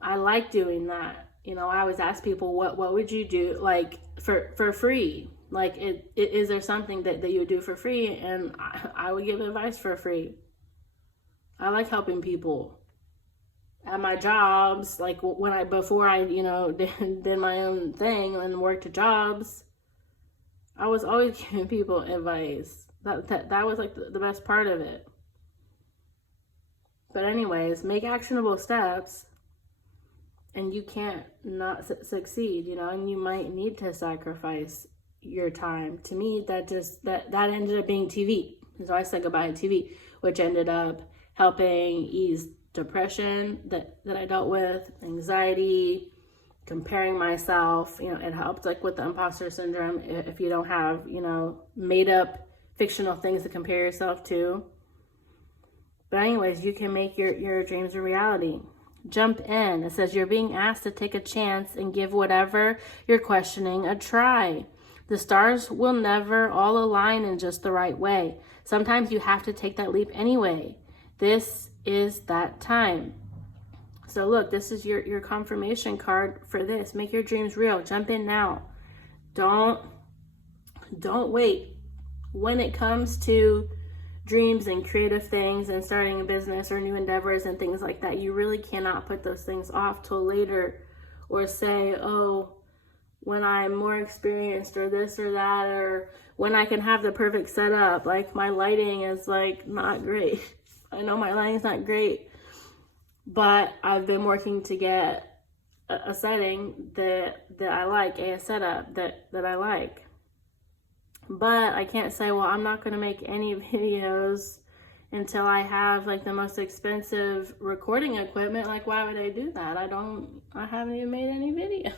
I like doing that. I always ask people, what would you do, like, for free? Like, is there something that you would do for free? And I would give advice for free. I like helping people. At my jobs, like before I did my own thing and worked jobs, I was always giving people advice. That was like the best part of it. But anyways, make actionable steps, and you can't not succeed, and you might need to sacrifice your time. To me, that ended up being TV. So I said goodbye to TV, which ended up helping ease depression that I dealt with, anxiety, comparing myself. It helped like with the imposter syndrome if you don't have, made up fictional things to compare yourself to. But anyways, you can make your dreams a reality. Jump in. It says you're being asked to take a chance and give whatever you're questioning a try. The stars will never all align in just the right way. Sometimes you have to take that leap anyway. This is that time. So look, this is your confirmation card for this. Make your dreams real. Jump in now. Don't wait. When it comes to dreams and creative things and starting a business or new endeavors and things like that, you really cannot put those things off till later, or say, oh, when I'm more experienced or this or that, or when I can have the perfect setup. Like, my lighting is like not great. I know my lighting's not great, but I've been working to get a setting that I like, a setup that I like. But I can't say, well, I'm not going to make any videos until I have like the most expensive recording equipment. Like, why would I do that? I haven't even made any videos.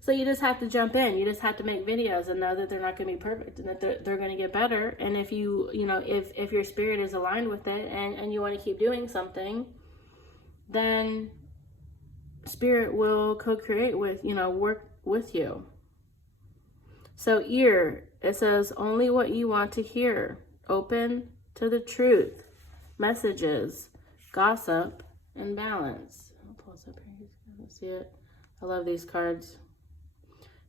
So you just have to jump in. You just have to make videos and know that they're not going to be perfect and that they're going to get better. And if if your spirit is aligned with it and you want to keep doing something, then spirit will co-create with, work with you. So ear, it says only what you want to hear. Open to the truth, messages, gossip, and balance. I'll pull this up here. You can see it. I love these cards.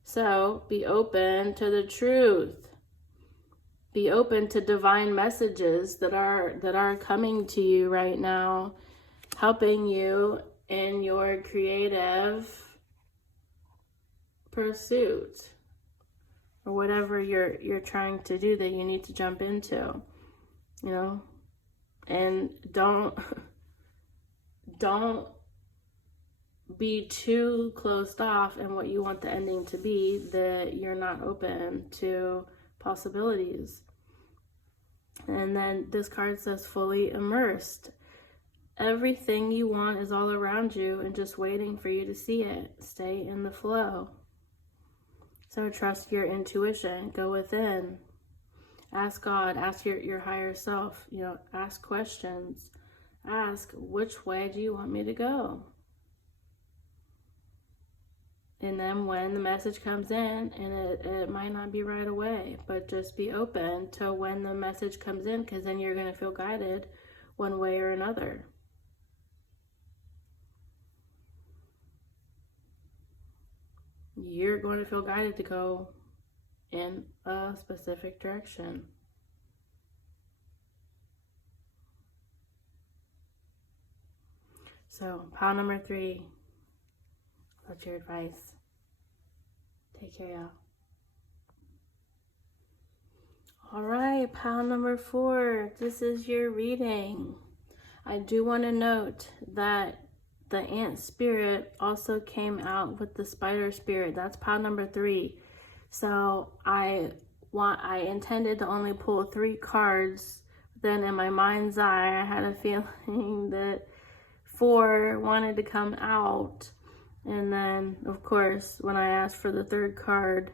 So be open to the truth. Be open to divine messages that are coming to you right now, helping you in your creative pursuit, or whatever you're trying to do that you need to jump into, and don't be too closed off in what you want the ending to be, that you're not open to possibilities. And then this card says fully immersed. Everything you want is all around you and just waiting for you to see it. Stay in the flow. So trust your intuition. Go within. Ask God. Ask your higher self. Ask questions. Ask, which way do you want me to go? And then when the message comes in, and it might not be right away, but just be open to when the message comes in, because then you're going to feel guided one way or another. You're going to feel guided to go in a specific direction. So, pile number 3. That's your advice. Take care, y'all. All right, pile number 4, this is your reading. I do want to note that the ant spirit also came out with the spider spirit. That's pile number 3. So I intended to only pull 3 cards. Then in my mind's eye, I had a feeling that 4 wanted to come out. And then, of course, when I asked for the 3rd card,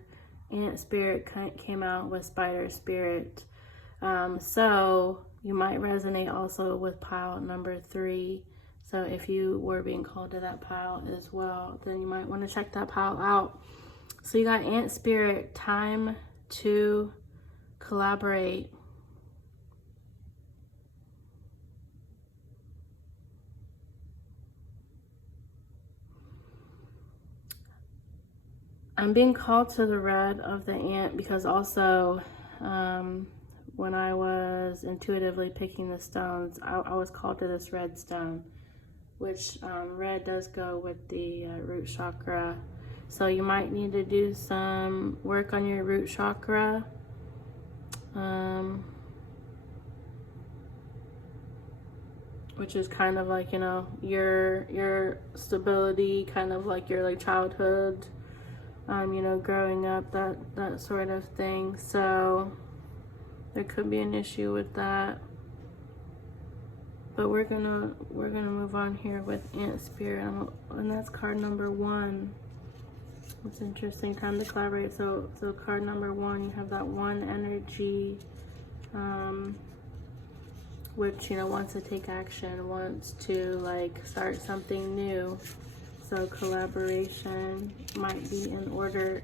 ant spirit came out with spider spirit. So you might resonate also with pile number 3. So if you were being called to that pile as well, then you might want to check that pile out. So you got ant spirit, time to collaborate. I'm being called to the red of the ant because also when I was intuitively picking the stones, I was called to this red stone, which red does go with the root chakra. So you might need to do some work on your root chakra. Which is kind of like, you know, your stability, kind of like your like childhood, you know, growing up, that sort of thing. So there could be an issue with that. But we're gonna move on here with ant spirit, and that's card number 1. It's interesting, time to collaborate. So card number 1, you have that 1 energy, which, you know, wants to take action, wants to like start something new. So collaboration might be in order.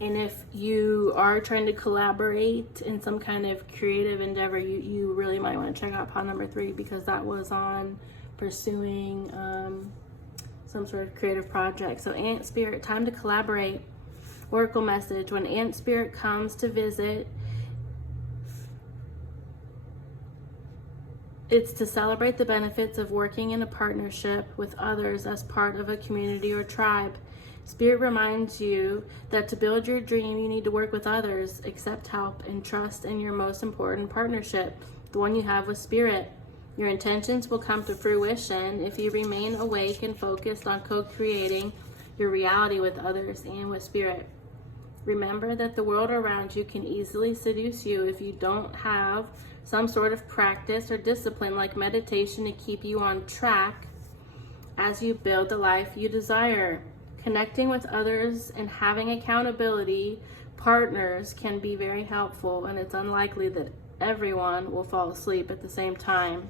And if you are trying to collaborate in some kind of creative endeavor, you really might want to check out pile number 3, because that was on pursuing some sort of creative project. So ant spirit, time to collaborate. Oracle message: when ant spirit comes to visit, it's to celebrate the benefits of working in a partnership with others as part of a community or tribe. Spirit reminds you that to build your dream, you need to work with others, accept help, and trust in your most important partnership, the one you have with Spirit. Your intentions will come to fruition if you remain awake and focused on co-creating your reality with others and with Spirit. Remember that the world around you can easily seduce you if you don't have some sort of practice or discipline like meditation to keep you on track as you build the life you desire. Connecting with others and having accountability partners can be very helpful, and it's unlikely that everyone will fall asleep at the same time.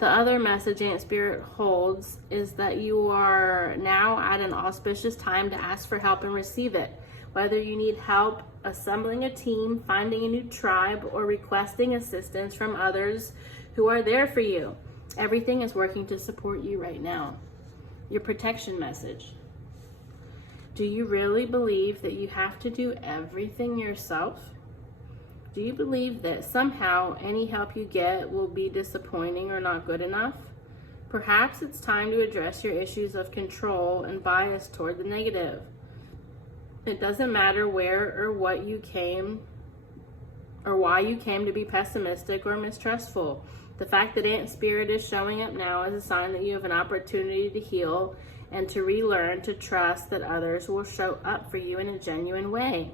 The other message Ant Spirit holds is that you are now at an auspicious time to ask for help and receive it. Whether you need help assembling a team, finding a new tribe, or requesting assistance from others who are there for you, everything is working to support you right now. Your protection message: do you really believe that you have to do everything yourself? Do you believe that somehow any help you get will be disappointing or not good enough? Perhaps it's time to address your issues of control and bias toward the negative. It doesn't matter where or what you came or why you came to be pessimistic or mistrustful. The fact that Ant Spirit is showing up now is a sign that you have an opportunity to heal and to relearn to trust that others will show up for you in a genuine way.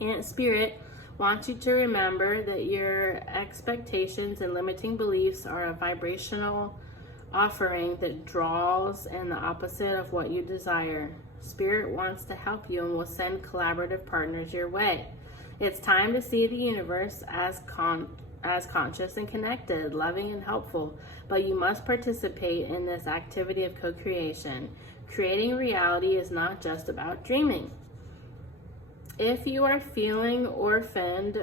Ant Spirit wants you to remember that your expectations and limiting beliefs are a vibrational offering that draws in the opposite of what you desire. Spirit wants to help you and will send collaborative partners your way. It's time to see the universe as conscious and connected, loving and helpful, but you must participate in this activity of co-creation. Creating reality is not just about dreaming. If you are feeling orphaned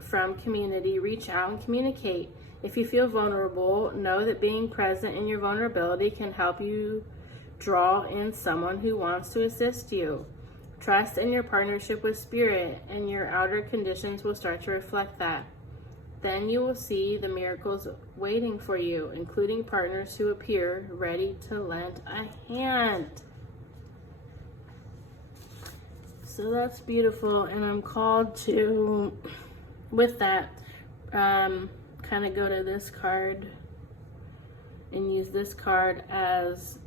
from community, reach out and communicate. If you feel vulnerable, know that being present in your vulnerability can help you draw in someone who wants to assist you. Trust in your partnership with Spirit, and your outer conditions will start to reflect that. Then you will see the miracles waiting for you, including partners who appear ready to lend a hand. So that's beautiful, and I'm called to, with that, kind of go to this card and use this card as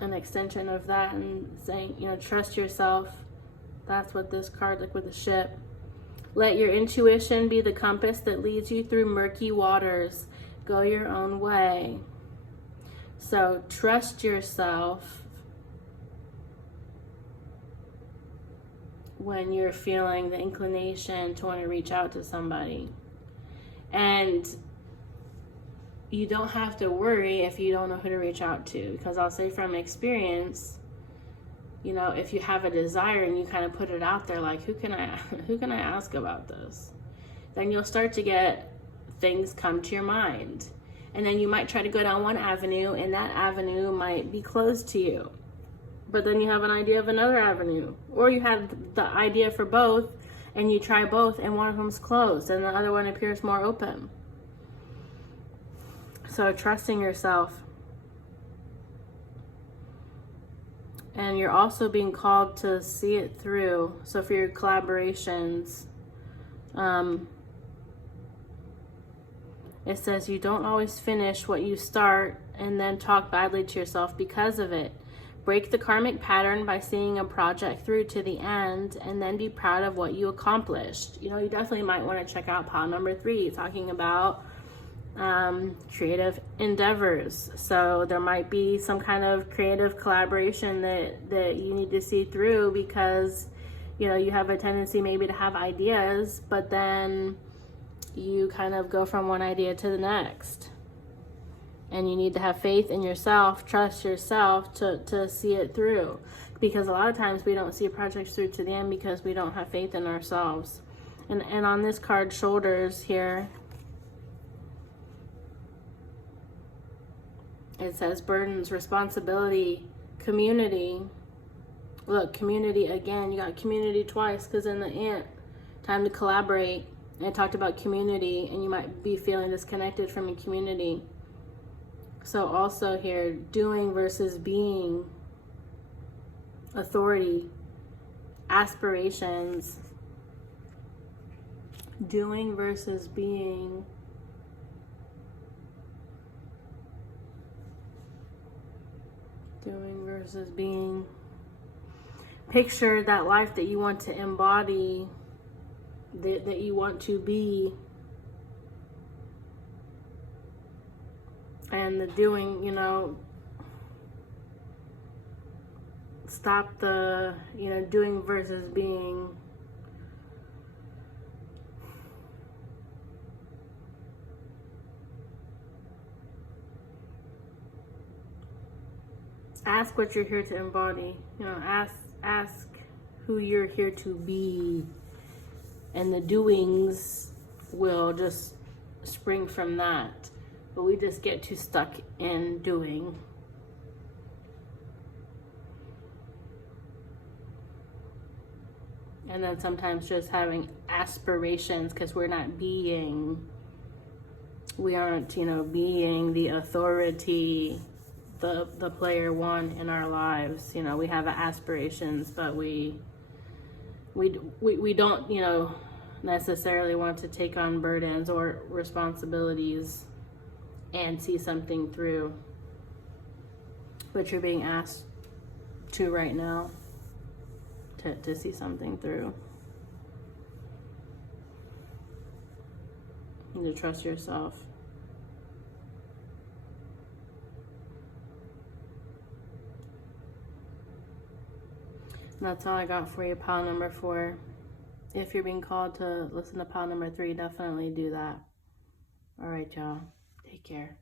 an extension of that, and saying, you know, trust yourself. That's what this card, like with the ship. Let your intuition be the compass that leads you through murky waters. Go your own way. So trust yourself when you're feeling the inclination to want to reach out to somebody. And you don't have to worry if you don't know who to reach out to, because I'll say from experience, you know, if you have a desire and you kind of put it out there, like, who can I ask about this? Then you'll start to get things come to your mind. And then you might try to go down one avenue, and that avenue might be closed to you. But then you have an idea of another avenue. Or you have the idea for both, and you try both, and one of them's closed, and the other one appears more open. So trusting yourself. And you're also being called to see it through. So for your collaborations, it says you don't always finish what you start and then talk badly to yourself because of it. Break the karmic pattern by seeing a project through to the end, and then be proud of what you accomplished. You know, you definitely might want to check out pile number 3, talking about creative endeavors. So there might be some kind of creative collaboration that you need to see through, because, you know, you have a tendency maybe to have ideas, but then you kind of go from one idea to the next. And you need to have faith in yourself, trust yourself to see it through. Because a lot of times we don't see projects through to the end because we don't have faith in ourselves. And on this card, shoulders here, it says burdens, responsibility, community. Look, community again. You got community twice, because in the Ant, time to collaborate. And it talked about community, and you might be feeling disconnected from your community. So also here, doing versus being, authority, aspirations, doing versus being, doing versus being. Picture that life that you want to embody, that you want to be. And the doing, you know, stop the, you know, doing versus being. Ask what you're here to embody. You know, ask who you're here to be. And the doings will just spring from that. But we just get too stuck in doing. And then sometimes just having aspirations, because we're not being. We aren't, you know, being the authority, the player one in our lives. You know, we have aspirations, but we don't, you know, necessarily want to take on burdens or responsibilities and see something through. But you're being asked to right now to see something through. And to trust yourself. And that's all I got for you, pile number 4. If you're being called to listen to pile number 3, definitely do that. All right, y'all. Take care.